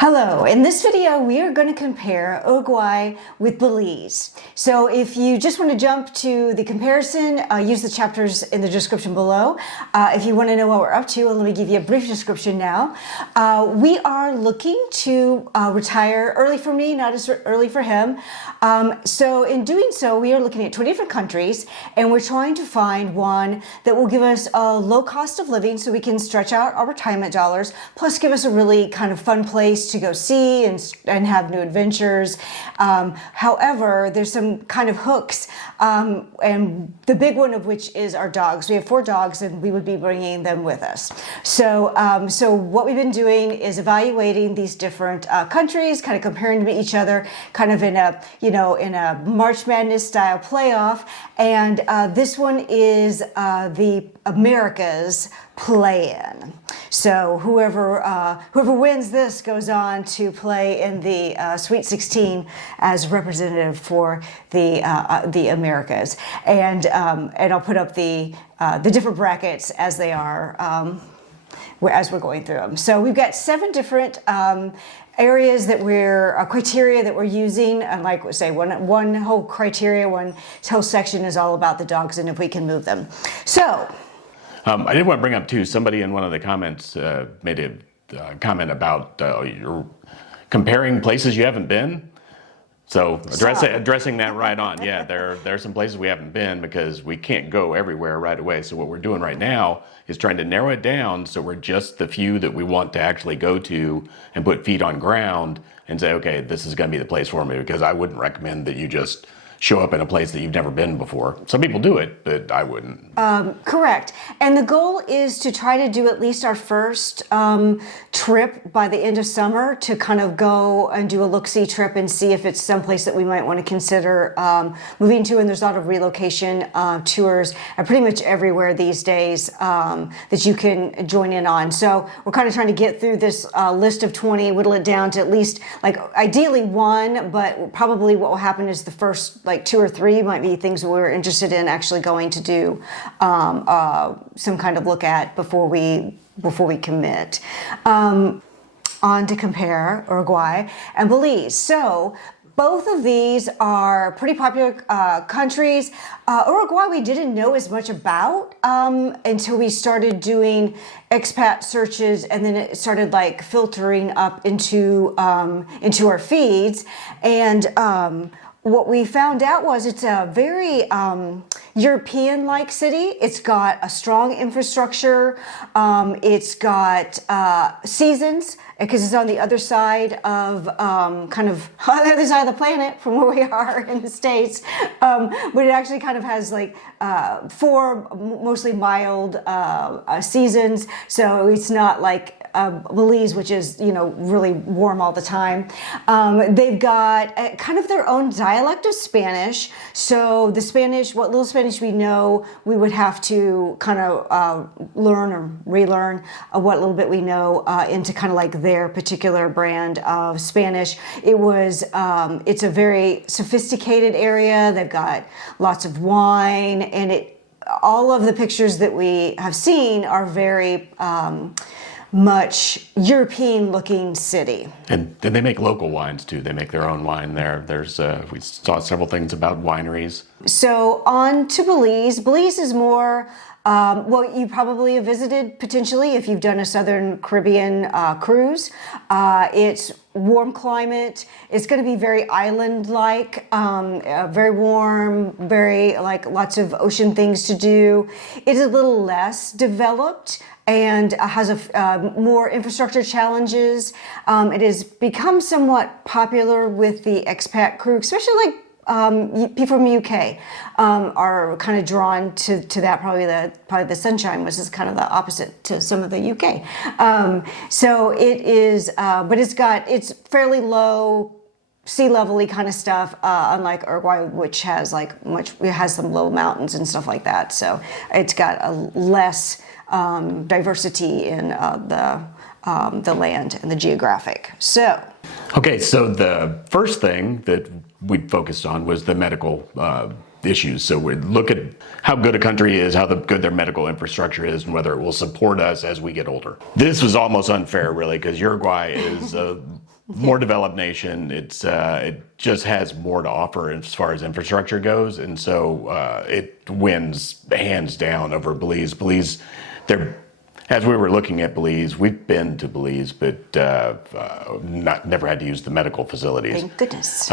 Hello, in this video we are going to compare Uruguay with Belize. So if you just want to jump to the comparison, use the chapters in the description below. If you want to know what we're up to, let me give you a brief description now. We are looking to retire early for me, not as early for him. So in doing so, we are looking at 20 different countries, and we're trying to find one that will give us a low cost of living so we can stretch out our retirement dollars, plus give us a really kind of fun place to go see and have new adventures. However, there's some kind of hooks, and the big one of which is our dogs. We have 4 dogs, and we would be bringing them with us. So, so what we've been doing is evaluating these different countries, kind of comparing them to each other, kind of in a in a March Madness style playoff. And this one is the Americas play-in. So whoever wins this goes on to play in the Sweet 16 as representative for the Americas. And I'll put up the different brackets as they are as we're going through them. So we've got 7 different areas that criteria that we're using, and like say one whole criteria, one whole section is all about the dogs and if we can move them. So. I did want to bring up too, somebody in one of the comments made a comment about you're comparing places you haven't been. So addressing that right on. Yeah, there are some places we haven't been because we can't go everywhere right away. So what we're doing right now is trying to narrow it down so we're just the few that we want to actually go to and put feet on ground and say, okay, this is going to be the place for me, because I wouldn't recommend that you just show up in a place that you've never been before. Some people do it, but I wouldn't. Correct. And the goal is to try to do at least our first trip by the end of summer to kind of go and do a look-see trip and see if it's someplace that we might want to consider moving to. And there's a lot of relocation tours pretty much everywhere these days that you can join in on. So we're kind of trying to get through this list of 20, whittle it down to at least, like, ideally 1, but probably what will happen is the first like 2 or 3 might be things we're interested in actually going to do some kind of look at before we commit. On to compare Uruguay and Belize. So both of these are pretty popular countries. Uruguay we didn't know as much about until we started doing expat searches, and then it started like filtering up into our feeds. And what we found out was it's a very European-like city. It's got a strong infrastructure. It's got seasons, because it's on the other side of kind of on the other side of the planet from where we are in the States. But it actually kind of has like 4 mostly mild seasons. So it's not like Belize, which is, really warm all the time. They've got kind of their own dialect of Spanish. So the Spanish, what little Spanish we know, we would have to kind of learn or relearn what little bit we know into kind of like their particular brand of Spanish. It's a very sophisticated area. They've got lots of wine, and all of the pictures that we have seen are very much European-looking city. And they make local wines too. They make their own wine there. We saw several things about wineries. So on to Belize. Belize is more, well, you probably have visited potentially if you've done a Southern Caribbean cruise. It's warm climate. It's going to be very island-like, very warm, very like lots of ocean things to do. It is a little less developed and has more infrastructure challenges. It has become somewhat popular with the expat crew, especially like people from the UK are kind of drawn to that. Probably the sunshine, which is kind of the opposite to some of the UK. So it is, but it's fairly low, sea level-y kind of stuff, unlike Uruguay, which has it has some low mountains and stuff like that. So it's got a less diversity in the land and the geographic. So. Okay, so the first thing that we focused on was the medical issues. So we look at how good a country is, how good their medical infrastructure is, and whether it will support us as we get older. This was almost unfair, really, because Uruguay is a more developed nation. It just has more to offer as far as infrastructure goes, and so it wins hands down over Belize. Belize, as we were looking at Belize, we've been to Belize, but never had to use the medical facilities. Thank goodness.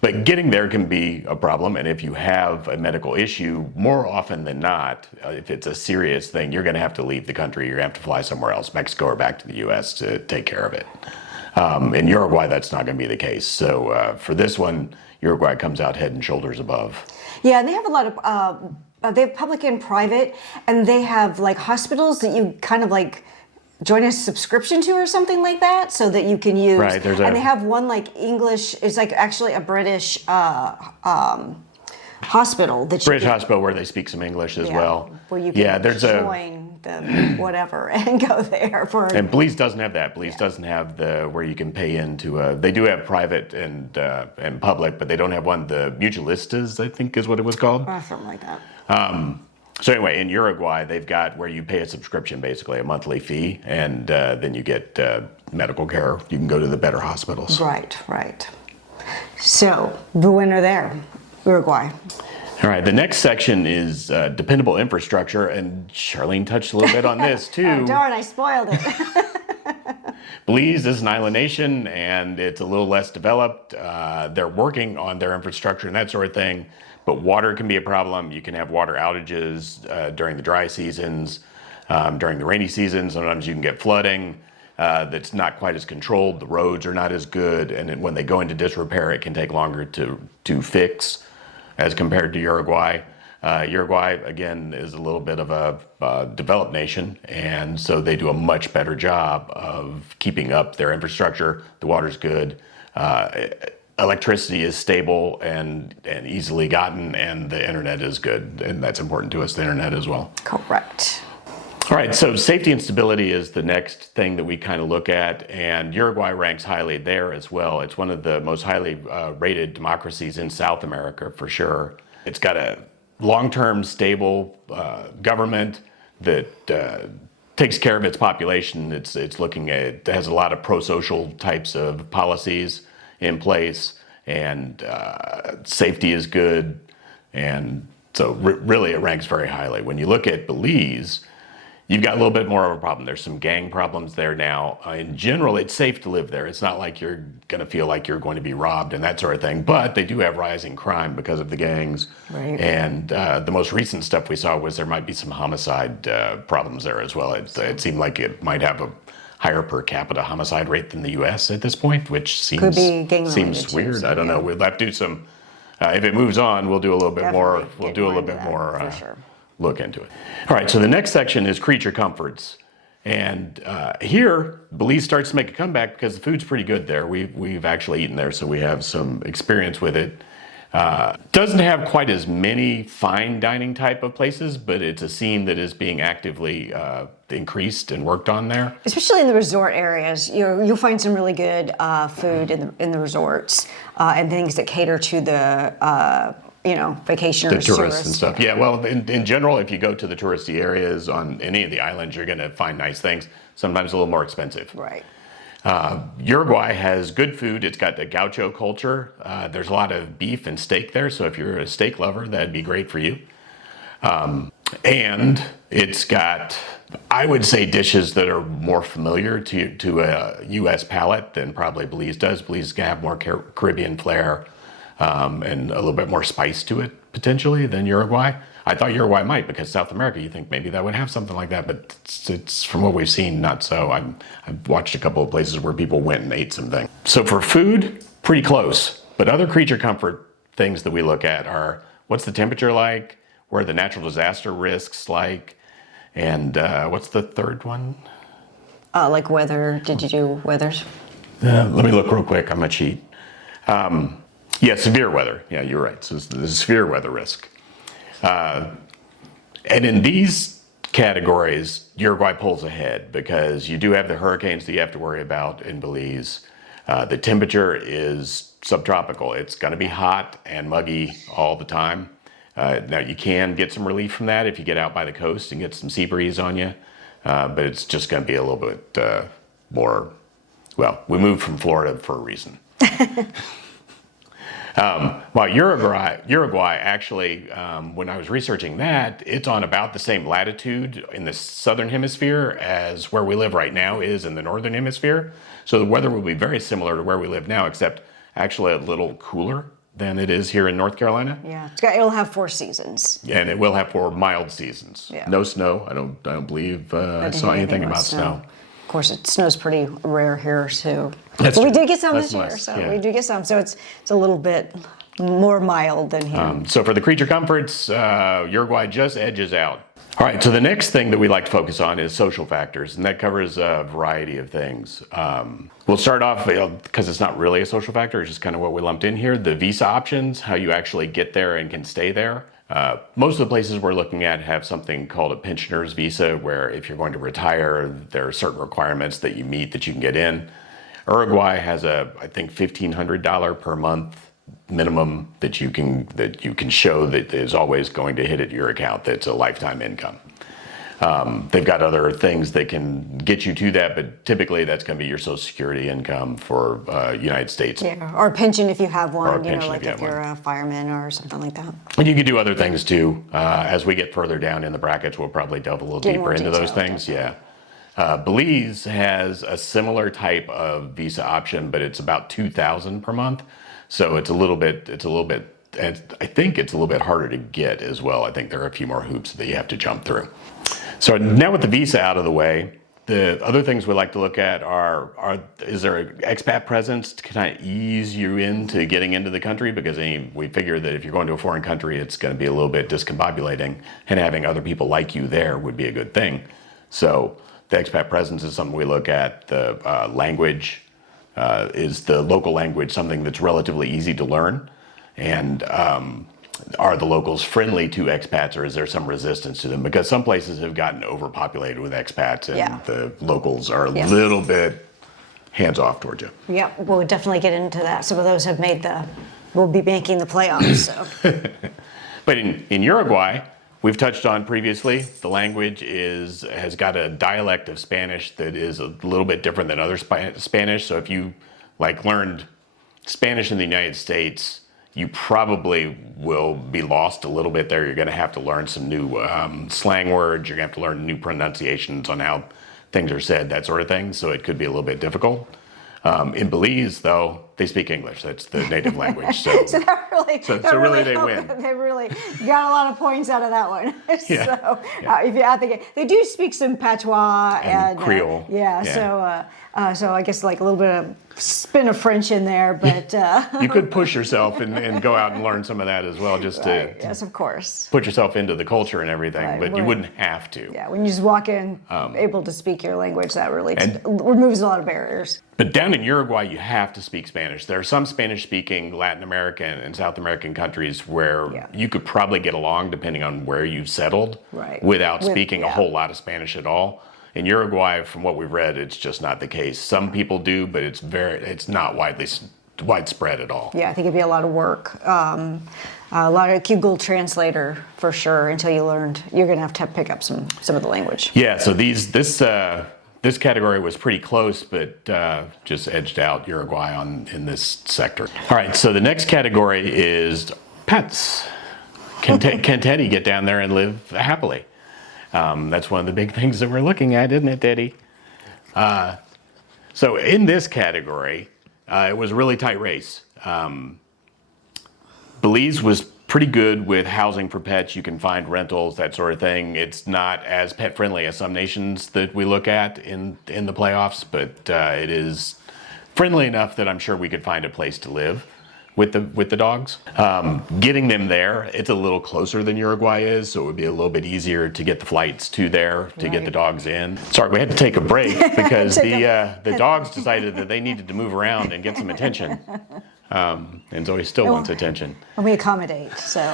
But getting there can be a problem, and if you have a medical issue, more often than not, if it's a serious thing, you're going to have to leave the country. You're going to have to fly somewhere else, Mexico or back to the U.S. to take care of it. In Uruguay, that's not going to be the case. So for this one, Uruguay comes out head and shoulders above. Yeah, and they have a lot of, they have public and private, and they have like hospitals that you kind of like join a subscription to or something like that, so that you can use. Right, and they have one like English, it's like actually a British hospital that British hospital where they speak some English as well. Where you can join the whatever and go there for. And Belize doesn't have that. Belize doesn't have the where you can pay into. They do have private and public, but they don't have one. The Mutualistas, I think, is what it was called. Or something like that. So anyway, in Uruguay, they've got where you pay a subscription, basically a monthly fee, and then you get medical care. You can go to the better hospitals. Right, right. So the winner there, Uruguay. All right, the next section is dependable infrastructure, and Charlene touched a little bit on this too. Oh, darn, I spoiled it. Belize is an island nation, and it's a little less developed. They're working on their infrastructure and that sort of thing, but water can be a problem. You can have water outages during the dry seasons, during the rainy season. Sometimes you can get flooding that's not quite as controlled. The roads are not as good, and when they go into disrepair, it can take longer to fix as compared to Uruguay. Uruguay, again, is a little bit of a developed nation, and so they do a much better job of keeping up their infrastructure. The water's good. Electricity is stable and easily gotten, and the internet is good, and that's important to us, the internet as well. Correct. All right, so safety and stability is the next thing that we kind of look at, and Uruguay ranks highly there as well. It's one of the most highly rated democracies in South America, for sure. It's got a long-term stable government that takes care of its population. It's looking at, it has a lot of pro-social types of policies in place, and safety is good, and so really it ranks very highly. When you look at Belize, you've got a little bit more of a problem. There's some gang problems there now. In general, it's safe to live there. It's not like you're going to feel like you're going to be robbed and that sort of thing, but they do have rising crime because of the gangs. Right. And the most recent stuff we saw was there might be some homicide problems there as well. It seemed like it might have a higher per capita homicide rate than the U.S. at this point, which seems weird. Too, I don't know. We'll have to do some. If it moves on, we'll do a little bit more. We'll do a little bit more. For sure. Look into it. All right, so the next section is creature comforts. And here, Belize starts to make a comeback because the food's pretty good there. We've actually eaten there, so we have some experience with it. Doesn't have quite as many fine dining type of places, but it's a scene that is being actively increased and worked on there. Especially in the resort areas, you'll find some really good food in the resorts and things that cater to the vacationers, the tourists and stuff. Yeah, well, in general, if you go to the touristy areas on any of the islands, you're going to find nice things. Sometimes a little more expensive. Right. Uruguay has good food. It's got the gaucho culture. There's a lot of beef and steak there, so if you're a steak lover, that'd be great for you. And it's got, I would say, dishes that are more familiar to a U.S. palate than probably Belize does. Belize is going to have more Caribbean flair and a little bit more spice to it, potentially, than Uruguay. I thought Uruguay might, because South America, you think maybe that would have something like that, but it's from what we've seen, not so. I've watched a couple of places where people went and ate some things. So for food, pretty close. But other creature comfort things that we look at are, what's the temperature like? Where are the natural disaster risks like? And what's the third one? Like weather. Did you do weathers? Let me look real quick. I'm going to cheat. Yeah, severe weather. Yeah, you're right. So the severe weather risk. And in these categories, Uruguay pulls ahead because you do have the hurricanes that you have to worry about in Belize. The temperature is subtropical. It's going to be hot and muggy all the time. Now you can get some relief from that if you get out by the coast and get some sea breeze on you, but it's just going to be a little bit more. Well, we moved from Florida for a reason. Well, Uruguay actually, when I was researching that, it's on about the same latitude in the southern hemisphere as where we live right now is in the northern hemisphere. So the weather will be very similar to where we live now, except actually a little cooler than it is here in North Carolina. Yeah, it'll have 4 seasons. And it will have 4 mild seasons. Yeah. No snow. I don't believe I saw anything about snow. Of course, it snows pretty rare here too. That's but we true. did get some That's this year, nice, so yeah. we do get some. So it's a little bit more mild than here. So for the creature comforts, Uruguay just edges out. All right, so the next thing that we like to focus on is social factors, and that covers a variety of things. We'll start off, because it's not really a social factor, it's just kind of what we lumped in here, the visa options, how you actually get there and can stay there. Most of the places we're looking at have something called a pensioner's visa, where if you're going to retire, there are certain requirements that you meet that you can get in. Uruguay has I think $1,500 per month minimum that you can show that is always going to hit at your account. That's a lifetime income. They've got other things that can get you to that, but typically that's going to be your Social Security income for United States. Yeah, or a pension if you have one, pension like if you're a fireman or something like that. And you can do other things too. As we get further down in the brackets, we'll probably delve a little deeper into those things. Yeah. Belize has a similar type of visa option, but it's about $2,000 per month. So it's a little bit, and I think it's a little bit harder to get as well. I think there are a few more hoops that you have to jump through. So now with the visa out of the way, the other things we like to look at is there an expat presence to kind of ease you into getting into the country? Because we figure that if you're going to a foreign country, it's going to be a little bit discombobulating, and having other people like you there would be a good thing. So the expat presence is something we look at. The language, is the local language something that's relatively easy to learn? And are the locals friendly to expats, or is there some resistance to them? Because some places have gotten overpopulated with expats, and the locals are a little bit hands-off towards you. Yeah, we'll definitely get into that. Some of those will be making the playoffs. So. But in Uruguay, we've touched on previously, the language has got a dialect of Spanish that is a little bit different than other Spanish. So if you learned Spanish in the United States, you probably will be lost a little bit there. You're going to have to learn some new slang words. You're going to have to learn new pronunciations on how things are said, that sort of thing. So it could be a little bit difficult. In Belize, though, they speak English. That's the native language. So really they win. They really got a lot of points out of that one. Yeah. So if you I think they do speak some patois and Creole. So I guess like a little bit of spin of French in there, but you could push yourself and go out and learn some of that as well, just to yes, of course, put yourself into the culture and everything. But you wouldn't have to. Yeah, when you just walk in able to speak your language, that really removes a lot of barriers. But down in Uruguay, you have to speak Spanish. There are some Spanish-speaking Latin American and South American countries where you could probably get along, depending on where you've settled, without speaking a whole lot of Spanish at all. In Uruguay, from what we've read, it's just not the case. Some people do, but it's not widespread at all. Yeah, I think it'd be a lot of work. A lot of Google Translator for sure. Until you learned, you're going to have pick up some of the language. Yeah. So this category was pretty close, but just edged out Uruguay in this sector. All right. So the next category is pets. Can Teddy get down there and live happily? That's one of the big things that we're looking at, isn't it, Teddy? So in this category, it was a really tight race. Belize was pretty good with housing for pets. You can find rentals, that sort of thing. It's not as pet friendly as some nations that we look at in the playoffs, but it is friendly enough that I'm sure we could find a place to live with the dogs. Getting them there, it's a little closer than Uruguay is, so it would be a little bit easier to get the flights to there to get the dogs in. Sorry, we had to take a break because the dogs decided that they needed to move around and get some attention. And Zoe still wants attention. And we accommodate, so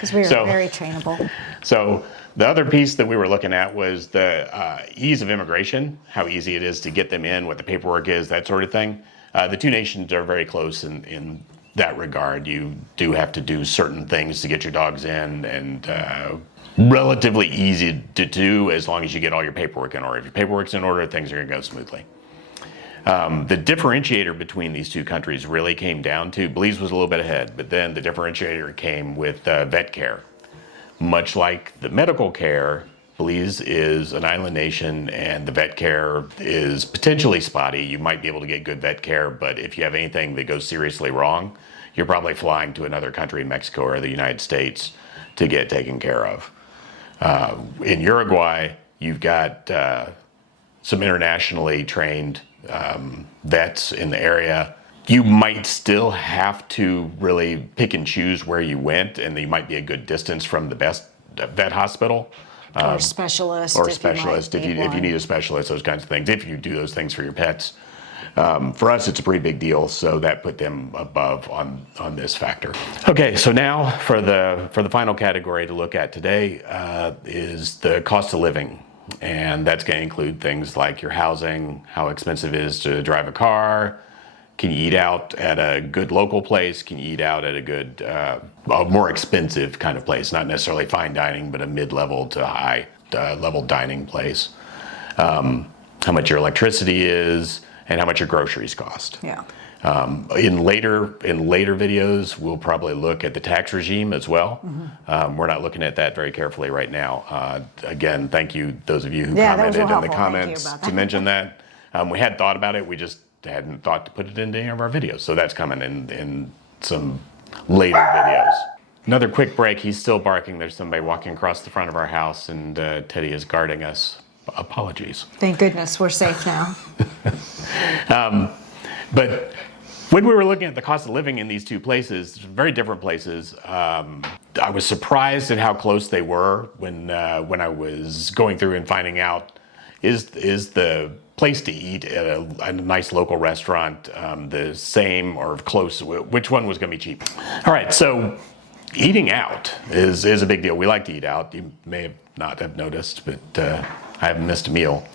because we are very trainable. So the other piece that we were looking at was the ease of immigration, how easy it is to get them in, what the paperwork is, that sort of thing. The two nations are very close in that regard. You do have to do certain things to get your dogs in, and relatively easy to do as long as you get all your paperwork in order. If your paperwork's in order, things are going to go smoothly. The differentiator between these two countries really came down to, Belize was a little bit ahead, but then the differentiator came with vet care. Much like the medical care, Belize is an island nation, and the vet care is potentially spotty. You might be able to get good vet care, but if you have anything that goes seriously wrong, you're probably flying to another country, Mexico or the United States, to get taken care of. In Uruguay, you've got some internationally trained vets in the area. You might still have to really pick and choose where you went, and you might be a good distance from the best vet hospital. Or specialist. Or specialist, if you need a specialist, those kinds of things, if you do those things for your pets. For us, it's a pretty big deal, so that put them above on this factor. Okay, so now for the final category to look at today is the cost of living. And that's going to include things like your housing, how expensive it is to drive a car. Can you eat out at a good local place? Can you eat out at a good, a more expensive kind of place? Not necessarily fine dining, but a mid-level to high level dining place. How much your electricity is, and how much your groceries cost. Yeah. In later videos, we'll probably look at the tax regime as well. Mm-hmm. We're not looking at that very carefully right now. Again, thank you, those of you who commented in the comments to mention that. We had thought about it, we just hadn't thought to put it into any of our videos. So that's coming in some later videos. Another quick break, he's still barking. There's somebody walking across the front of our house, and Teddy is guarding us. Apologies. Thank goodness we're safe now. But when we were looking at the cost of living in these two places, very different places, I was surprised at how close they were when I was going through and finding out, is the place to eat at a nice local restaurant the same or close, which one was going to be cheaper? All right, so eating out is a big deal. We like to eat out. You may not have noticed, but I haven't missed a meal.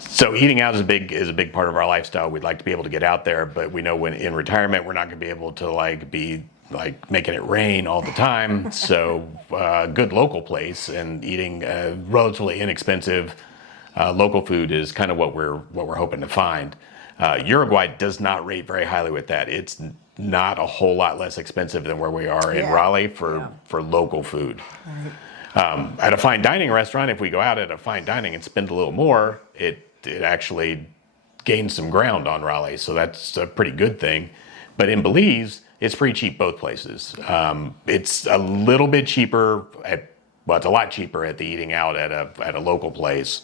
So eating out is a big part of our lifestyle. We'd like to be able to get out there, but we know when in retirement we're not going to be able to be making it rain all the time. So a good local place and eating relatively inexpensive local food is kind of what we're hoping to find. Uruguay does not rate very highly with that. It's not a whole lot less expensive than where we are in Raleigh for local food. Right. At a fine dining restaurant, if we go out at a fine dining and spend a little more, it actually gains some ground on Raleigh, so that's a pretty good thing. But in Belize, it's pretty cheap both places. It's a little bit cheaper it's a lot cheaper at the eating out at a local place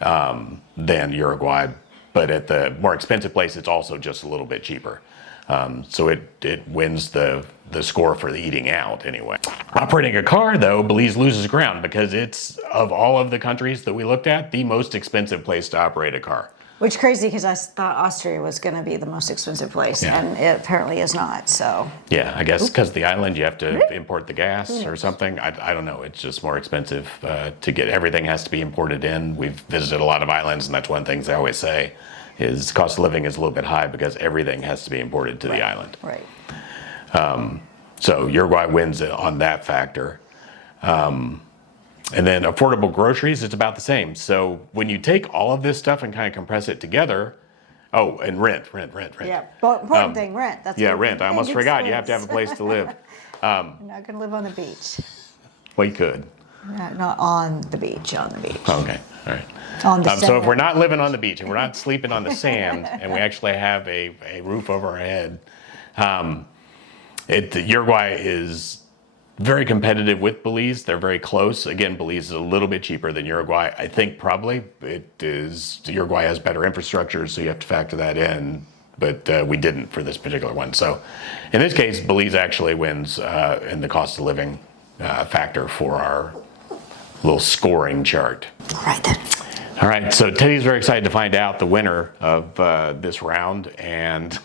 than Uruguay, but at the more expensive place, it's also just a little bit cheaper. So it wins the score for the eating out anyway. Operating a car, though, Belize loses ground because it's, of all of the countries that we looked at, the most expensive place to operate a car. Which crazy, because I thought Austria was going to be the most expensive place, and it apparently is not. So yeah, I guess because the island, you have to import the gas or something. I don't know. It's just more expensive to get. Everything has to be imported in. We've visited a lot of islands, and that's one of the things I always say is cost of living is a little bit high because everything has to be imported to the island. Right. So Uruguay wins on that factor. And then affordable groceries, it's about the same. So when you take all of this stuff and kind of compress it together, and rent. Yeah, important thing, rent. That's rent. I almost forgot. You have to have a place to live. You're not going to live on the beach. Well, you could. Not on the beach, on the beach. Okay, all right. On the so if we're not living on the beach and we're not sleeping on the sand and we actually have a roof over our head, Uruguay is very competitive with Belize. They're very close. Again, Belize is a little bit cheaper than Uruguay. I think probably Uruguay has better infrastructure, so you have to factor that in, but we didn't for this particular one. So in this case, Belize actually wins in the cost of living factor for our little scoring chart. All right then. All right, so Teddy's very excited to find out the winner of this round, and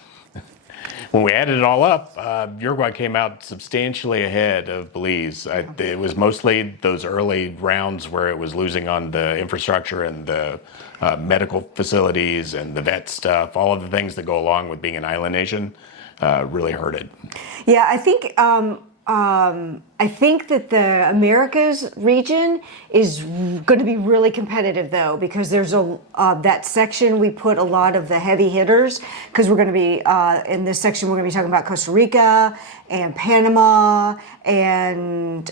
when we added it all up, Uruguay came out substantially ahead of Belize. It was mostly those early rounds where it was losing on the infrastructure and the medical facilities and the vet stuff. All of the things that go along with being an island nation really hurt it. Yeah, I think that the Americas region is going to be really competitive, though, because there's that section we put a lot of the heavy hitters, because we're going to be in this section we're going to be talking about Costa Rica and Panama and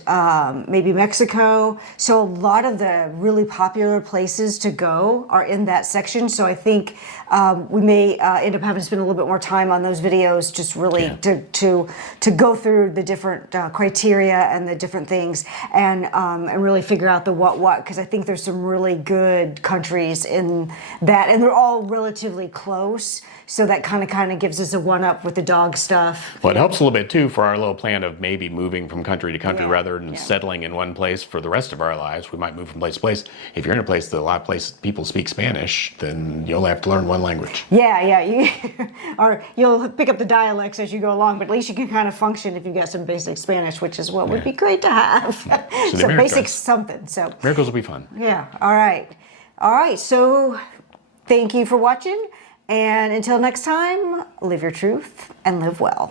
maybe Mexico. So a lot of the really popular places to go are in that section. So I think we may end up having to spend a little bit more time on those videos, just really to go through the different criteria and the different things, and really figure out the what, because I think there's some really good countries in that, and they're all relatively close, so that kind of gives us a one-up with the dog stuff. Well, it helps a little bit too for our little plan of maybe moving from country to country rather than Yeah. settling in one place for the rest of our lives. We might move from place to place. If you're in a place that a lot of people speak Spanish, then you'll have to learn one language. Yeah, or you'll pick up the dialects as you go along, but at least you can kind of function if you got some basic Spanish, which is what would be great to have. So So basic something. So miracles will be fun. yeah, all right. So thank you for watching, and until next time, live your truth and live well.